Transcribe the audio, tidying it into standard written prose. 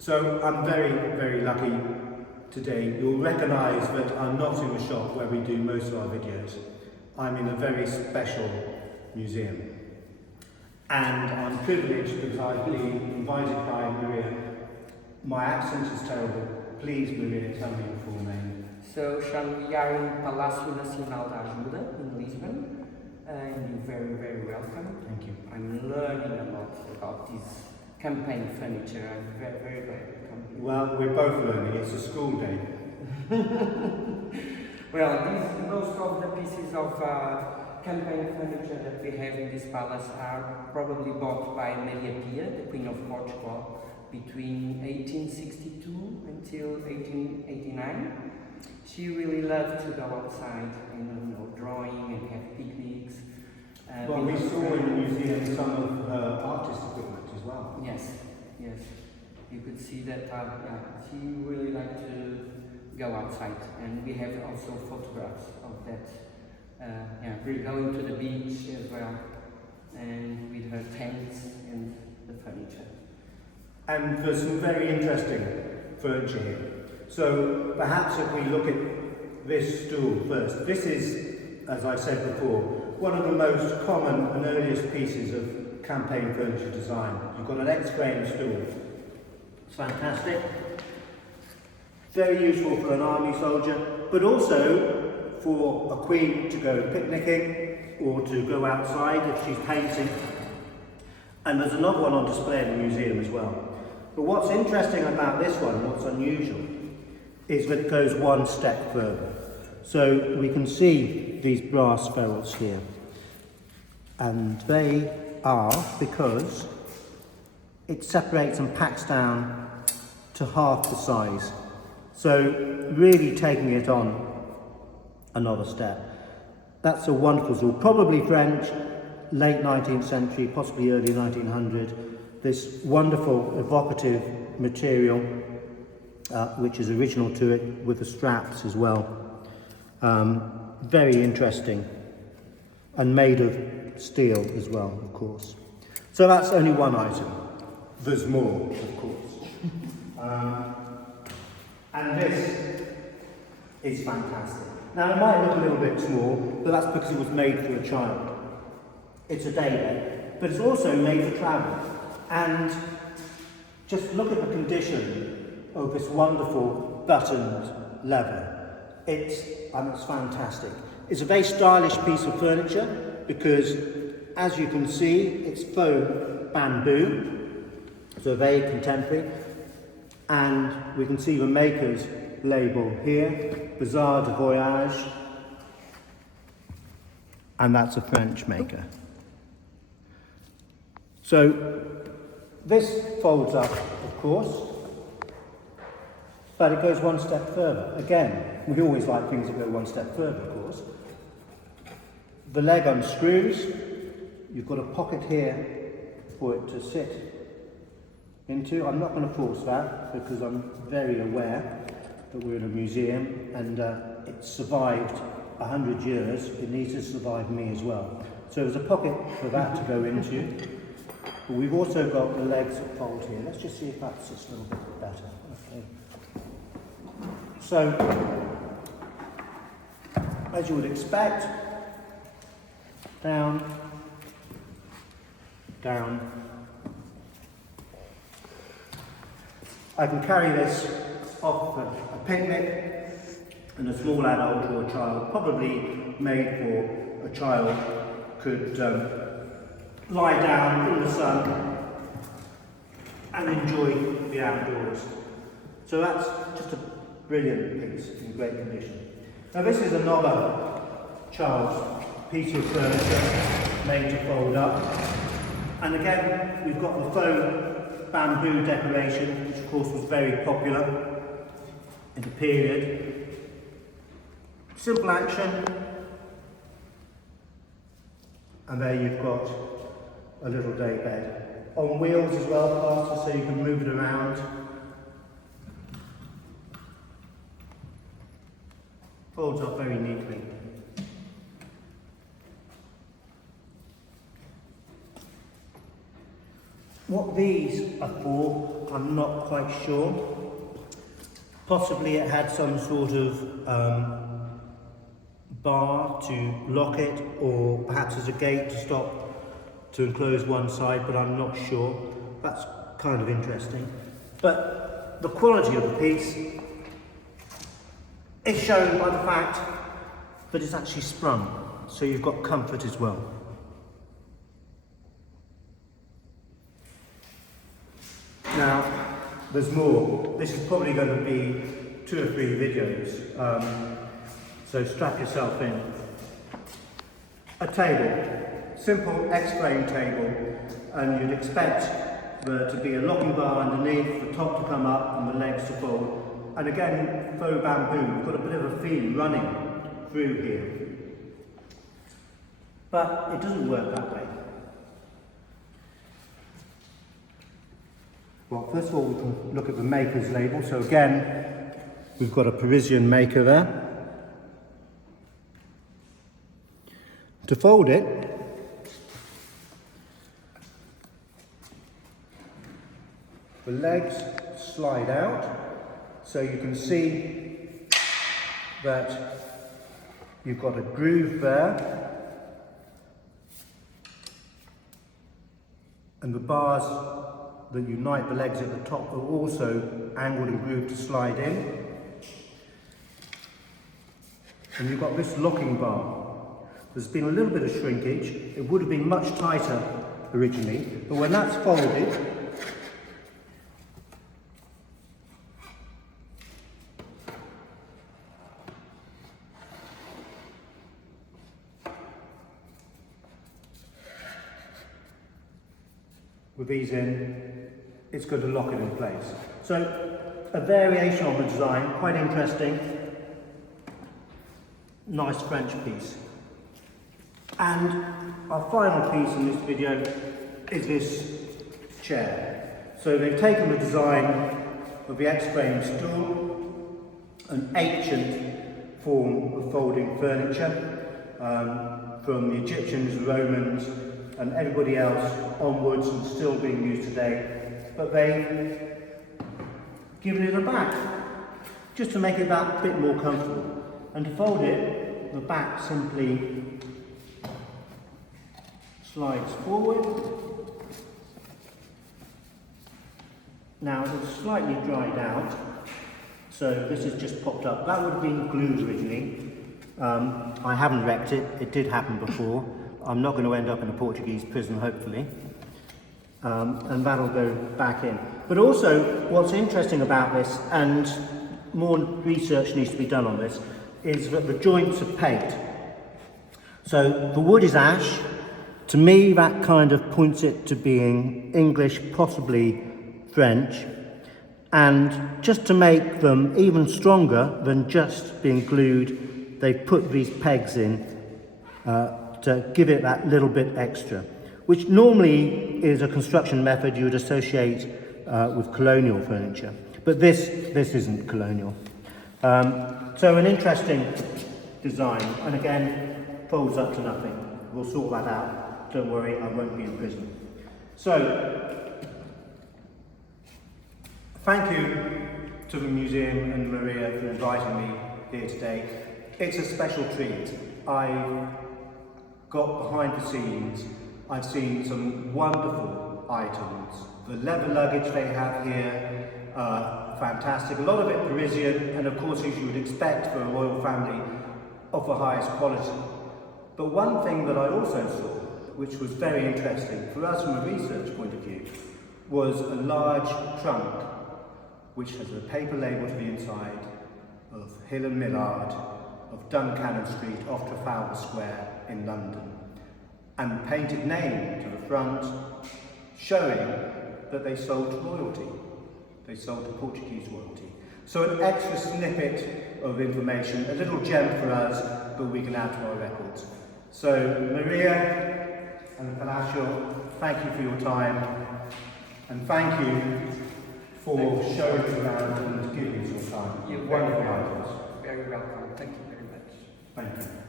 So I'm very, very lucky today. You'll recognise that I'm not in the shop where we do most of our videos. I'm in a very special museum. And I'm privileged because I've been invited by Maria. My accent is terrible. Please, Maria, tell me your full name. So, Sean, we are in Palacio National Da Ajuda in Lisbon, and you're very, very welcome. Thank you. I'm learning a lot about this campaign furniture. I'm very, very glad to come here. Well, we're both learning. It's a school day. Well, most of the pieces of campaign furniture that we have in this palace are probably bought by Maria Pia, the Queen of Portugal, between 1862 until 1889. She really loved to go outside and drawing and have picnics. Well, we saw in the museum some of her artist equipment as well. Yes, yes. You could see that she really liked to go outside, and we have also photographs of that. Going to the beach as well, and with her tents and the furniture. And there's some very interesting furniture here. So perhaps if we look at this stool first. This is, as I said before, one of the most common and earliest pieces of campaign furniture design. You've got an X-frame stool. It's fantastic. Very useful for an army soldier, but also for a queen to go picnicking or to go outside if she's painting. And there's another one on display in the museum as well. But what's interesting about this one, what's unusual, is that it goes one step further. So we can see these brass ferrules here. And they are because it separates and packs down to half the size. So really taking it on another step. That's a wonderful tool, probably French, late 19th century, possibly early 1900. This wonderful evocative material, which is original to it, with the straps as well. Very interesting, and made of steel as well, of course. So that's only one item. There's more, of course. And this is fantastic. Now, it might look a little bit small, but that's because it was made for a child. It's a day bed, but it's also made for travel. And just look at the condition of this wonderful buttoned leather. It's fantastic. It's a very stylish piece of furniture because, as you can see, it's faux bamboo, so very contemporary. And we can see the maker's label here, Bazar de Voyage, and that's a French maker. So this folds up, of course, but it goes one step further. Again, we always like things that go one step further, of course. The leg unscrews. You've got a pocket here for it to sit into. I'm not going to force that because I'm very aware that we're in a museum and it's survived 100 years. It needs to survive me as well. So there's a pocket for that to go into. But we've also got the legs that fold here. Let's just see if that's just a little bit better. Okay. So, as you would expect, down, down. I can carry this off for a picnic, and a small adult or a child, probably made for a child, could lie down in the sun and enjoy the outdoors. So that's just a brilliant piece in great condition. Now this is another child's piece of furniture made to fold up. And again, we've got the faux bamboo decoration, which of course was very popular in the period. Simple action. And there you've got a little day bed. On wheels as well, faster, so you can move it around. Folds up very neatly. What these are for I'm not quite sure. Possibly it had some sort of bar to lock it, or perhaps as a gate to stop, to enclose one side, but I'm not sure. That's kind of interesting. But the quality of the piece is shown by the fact that it's actually sprung, so you've got comfort as well. Now, there's more. This is probably going to be 2 or 3 videos, so strap yourself in. A table, simple X-frame table, and you'd expect there to be a locking bar underneath, the top to come up and the legs to fold. And again, faux bamboo, you've got a bit of a feel running through here. But it doesn't work that way. Well, first of all, we can look at the maker's label. So again, we've got a Parisian maker there. To fold it, the legs slide out, so you can see that you've got a groove there, and the bars that unite the legs at the top are also angled and grooved to slide in. And you've got this locking bar. There's been a little bit of shrinkage. It would have been much tighter originally, but when that's folded, with these in, it's going to lock it in place. So a variation on the design, quite interesting. Nice French piece. And our final piece in this video is this chair. So they've taken the design of the X-frame stool, an ancient form of folding furniture, from the Egyptians, Romans, and everybody else onwards, and still being used today. But they've given it a back, just to make it that bit more comfortable. And to fold it, the back simply slides forward. Now it's slightly dried out, so this has just popped up. That would have been glued originally. I haven't wrecked it. It did happen before. I'm not going to end up in a Portuguese prison, hopefully. And that'll go back in. But also, what's interesting about this, and more research needs to be done on this, is that the joints are paint. So the wood is ash. To me, that kind of points it to being English, possibly French. And just to make them even stronger than just being glued, they've put these pegs in to give it that little bit extra, which normally is a construction method you would associate with colonial furniture. But this isn't colonial. So an interesting design, and again, folds up to nothing. We'll sort that out. Don't worry, I won't be in prison. So, thank you to the museum and Maria for inviting me here today. It's a special treat. I got behind the scenes. I've seen some wonderful items. The leather luggage they have here, fantastic. A lot of it Parisian, and of course, as you would expect for a royal family, of the highest quality. But one thing that I also saw, which was very interesting for us from a research point of view, was a large trunk which has a paper label to the inside of Hill and Millard of Duncannon Street off Trafalgar Square in London, and a painted name to the front showing that they sold to royalty. They sold to Portuguese royalty. So an extra snippet of information, a little gem for us, but we can add to our records. So Maria and the Palacio, thank you for your time, and thank you for showing us around and giving us your time. You're wonderful very items. Very welcome. Thank you very much. Thank you.